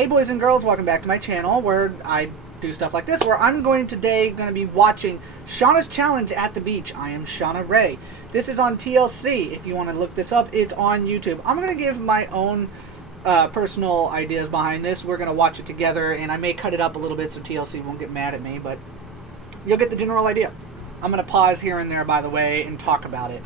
Hey boys and girls, welcome back to my channel where I do stuff like this, where I'm going to be watching Shauna's Challenge at the beach. I am Shauna Rae. This is on TLC. If you want to look this up, it's on YouTube. I'm going to give my own personal ideas behind this. We're going to watch it together, and I may cut it up a little bit so TLC won't get mad at me, but you'll get the general idea. I'm going to pause here and there, by the way, and talk about it.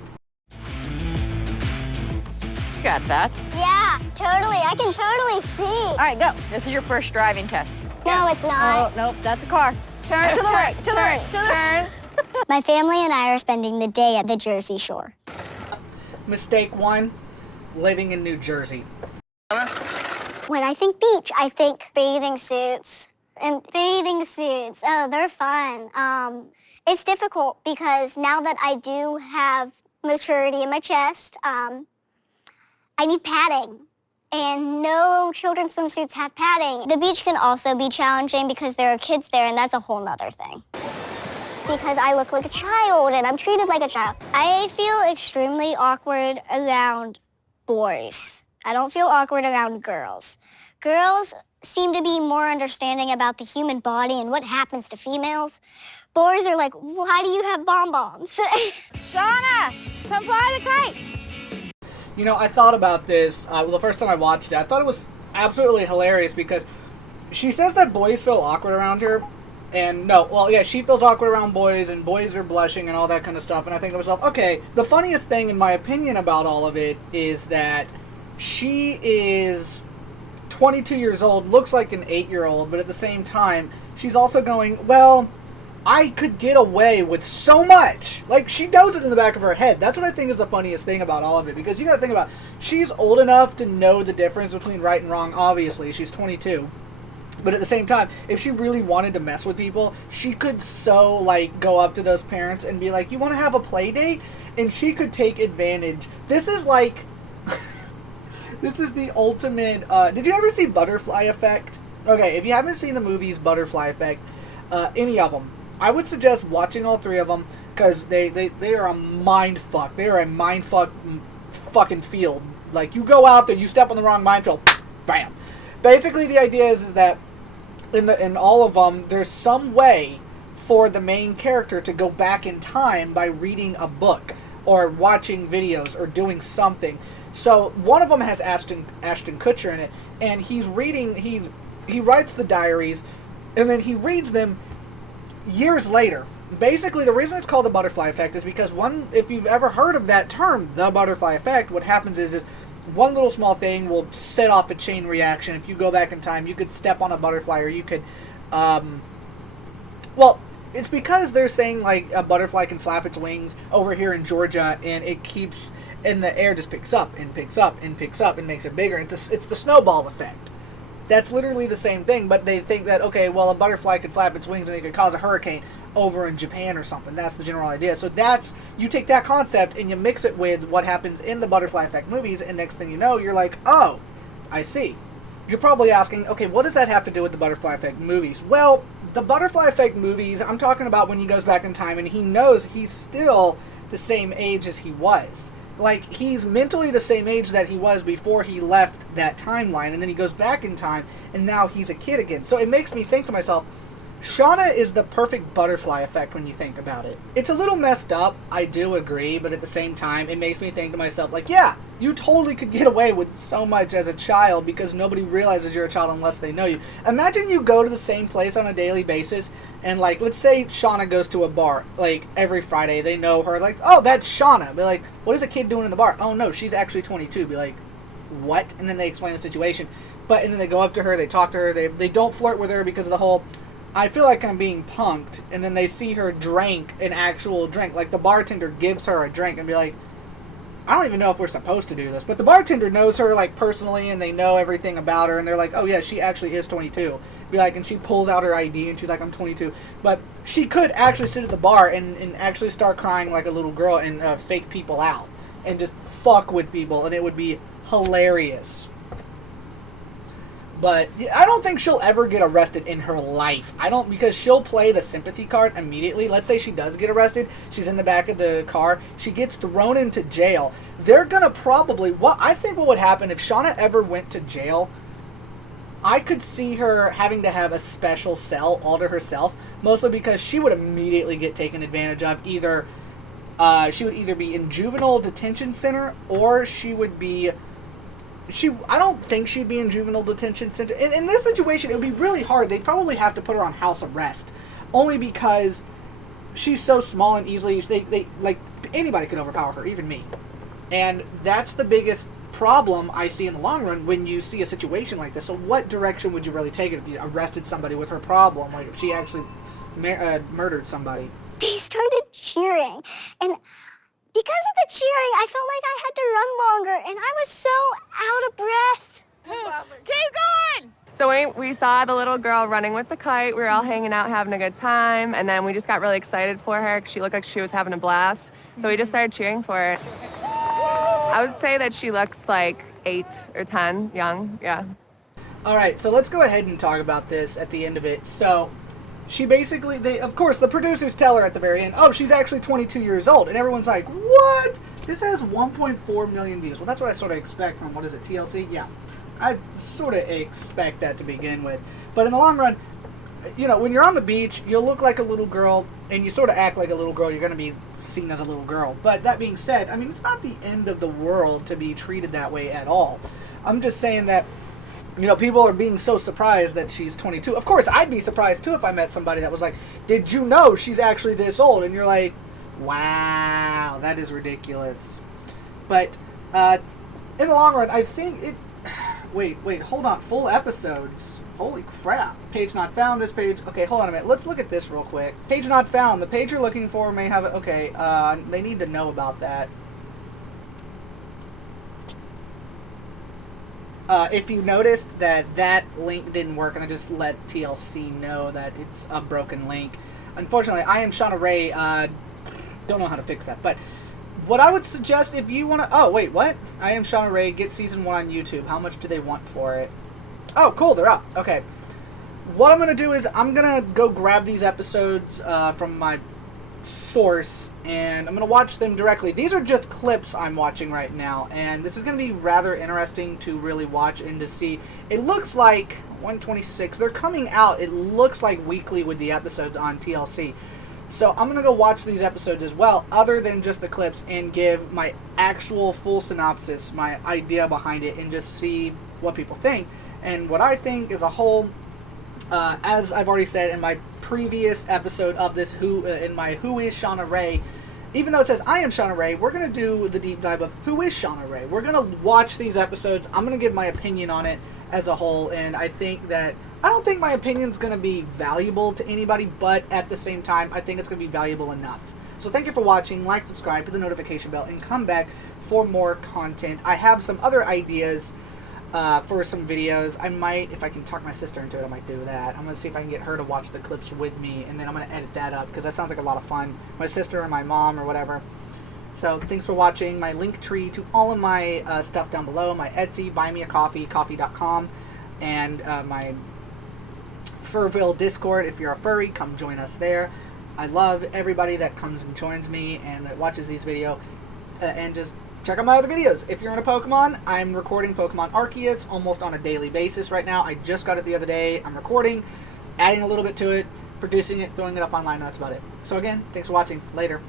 Got that. Yeah, totally. I can totally see. All right, go. This is your first driving test. No, it's not. Oh, nope, that's a car. Turn to the right, to the right, to the right. My family and I are spending the day at the Jersey Shore. Mistake one, living in New Jersey. When I think beach, I think bathing suits. And bathing suits, oh, they're fun. It's difficult because now that I do have maturity in my chest, I need padding, and no children's swimsuits have padding. The beach can also be challenging because there are kids there, and that's a whole nother thing. Because I look like a child, and I'm treated like a child. I feel extremely awkward around boys. I don't feel awkward around girls. Girls seem to be more understanding about the human body and what happens to females. Boys are like, why do you have bomb-bombs? Shauna, come fly the kite. You know, I thought about this the first time I watched it. I thought it was absolutely hilarious because she says that boys feel awkward around her. And no, well, yeah, she feels awkward around boys, and boys are blushing and all that kind of stuff. And I think to myself, okay, the funniest thing in my opinion about all of it is that she is 22 years old, looks like an 8-year-old, but at the same time, she's also going, well, I could get away with so much. Like, she knows it in the back of her head. That's what I think is the funniest thing about all of it. Because you gotta think about, she's old enough to know the difference between right and wrong, obviously. She's 22. But at the same time, if she really wanted to mess with people, she could so, like, go up to those parents and be like, you want to have a play date? And she could take advantage. This is like, this is the ultimate, did you ever see Butterfly Effect? Okay, if you haven't seen the movies Butterfly Effect, any of them, I would suggest watching all three of them because they are a mind fuck. They are a mind fuck fucking field. Like, you go out there, you step on the wrong minefield, bam. Basically, the idea is that in all of them, there's some way for the main character to go back in time by reading a book or watching videos or doing something. So one of them has Ashton Kutcher in it, and he's reading. He writes the diaries, and then he reads them years later. Basically, the reason it's called the butterfly effect is because if you've ever heard of that term, the butterfly effect, what happens is one little small thing will set off a chain reaction. If you go back in time, you could step on a butterfly, or you could, well, it's because they're saying, like, a butterfly can flap its wings over here in Georgia, and it keeps, and the air just picks up and picks up and picks up and makes it bigger. It's the snowball effect. That's literally the same thing, but they think that, okay, well, a butterfly could flap its wings and it could cause a hurricane over in Japan or something. That's the general idea. So you take that concept and you mix it with what happens in the Butterfly Effect movies, and next thing you know, you're like, oh, I see. You're probably asking, okay, what does that have to do with the Butterfly Effect movies? Well, the Butterfly Effect movies, I'm talking about when he goes back in time and he knows he's still the same age as he was. Like, he's mentally the same age that he was before he left that timeline, and then he goes back in time, and now he's a kid again. So it makes me think to myself, Shauna is the perfect butterfly effect when you think about it. It's a little messed up, I do agree, but at the same time, it makes me think to myself, like, yeah, you totally could get away with so much as a child because nobody realizes you're a child unless they know you. Imagine you go to the same place on a daily basis, and, like, let's say Shauna goes to a bar, like, every Friday. They know her, like, oh, that's Shauna. Be like, what is a kid doing in the bar? Oh, no, she's actually 22. Be like, what? And then they explain the situation. And then they go up to her, they talk to her, they don't flirt with her because of the whole, I feel like I'm being punked, and then they see her drink an actual drink. Like, the bartender gives her a drink and be like, I don't even know if we're supposed to do this, but the bartender knows her, like, personally, and they know everything about her, and they're like, oh, yeah, she actually is 22. Be like, and she pulls out her ID, and she's like, I'm 22. But she could actually sit at the bar and actually start crying like a little girl and fake people out and just fuck with people, and it would be hilarious. But I don't think she'll ever get arrested in her life. Because she'll play the sympathy card immediately. Let's say she does get arrested. She's in the back of the car. She gets thrown into jail. They're going to probably, I think what would happen if Shauna ever went to jail, I could see her having to have a special cell all to herself, mostly because she would immediately get taken advantage of. Either she would either be in juvenile detention center, or she would be. I don't think she'd be in juvenile detention center. In this situation, it would be really hard. They'd probably have to put her on house arrest, only because she's so small and easily they like anybody could overpower her, even me. And that's the biggest problem I see in the long run when you see a situation like this. So what direction would you really take it if you arrested somebody with her problem, like if she actually murdered somebody? They started cheering, and because of the cheering, I felt like I had to run longer, and I was so out of breath. Keep going! So we saw the little girl running with the kite. We were all hanging out, having a good time, and then we just got really excited for her because she looked like she was having a blast. So we just started cheering for her. I would say that she looks like 8 or 10, young, yeah. All right, so let's go ahead and talk about this at the end of it. So she basically, of course, the producers tell her at the very end, oh, she's actually 22 years old. And everyone's like, what? This has 1.4 million views. Well, that's what I sort of expect from, what is it, TLC? Yeah. I sort of expect that to begin with. But in the long run, you know, when you're on the beach, you'll look like a little girl, and you sort of act like a little girl. You're going to be seen as a little girl. But that being said, I mean, it's not the end of the world to be treated that way at all. I'm just saying that, you know, people are being so surprised that she's 22. Of course, I'd be surprised too if I met somebody that was like, did you know she's actually this old? And you're like, wow, that is ridiculous. But in the long run, I think it... Wait, hold on. Full episodes. Holy crap. Page not found, this page. Okay, hold on a minute. Let's look at this real quick. Page not found. The page you're looking for may have... Okay, they need to know about that. If you noticed that link didn't work, and I just let TLC know that it's a broken link. Unfortunately, I am Shauna Rae. Don't know how to fix that, but what I would suggest if you want to... Oh, wait, what? I am Shauna Rae. Get season 1 on YouTube. How much do they want for it? Oh, cool. They're up. Okay. What I'm going to do is I'm going to go grab these episodes from my source, and I'm going to watch them directly. These are just clips I'm watching right now, and this is going to be rather interesting to really watch and to see. It looks like 126. They're coming out, it looks like weekly with the episodes on TLC. So I'm going to go watch these episodes as well, other than just the clips, and give my actual full synopsis, my idea behind it, and just see what people think. And what I think as a whole, as I've already said in my previous episode of this, in my Who is Shauna Rae, even though it says I am Shauna Rae, we're going to do the deep dive of Who is Shauna Rae. We're going to watch these episodes. I'm going to give my opinion on it as a whole, and I don't think my opinion's going to be valuable to anybody, but at the same time, I think it's going to be valuable enough. So thank you for watching. Like, subscribe, hit the notification bell, and come back for more content. I have some other ideas for some videos. I might, if I can talk my sister into it, I might do that. I'm going to see if I can get her to watch the clips with me, and then I'm going to edit that up, because that sounds like a lot of fun. My sister or my mom or whatever. So thanks for watching. My link tree to all of my stuff down below, my Etsy, Buy Me a Coffee, coffee.com, and my Furville Discord. If you're a furry, come join us there. I love everybody that comes and joins me and that watches these videos, and just check out my other videos. If you're into Pokemon, I'm recording Pokemon Arceus almost on a daily basis right now. I just got it the other day. I'm recording, adding a little bit to it, producing it, throwing it up online, and that's about it. So again, thanks for watching. Later.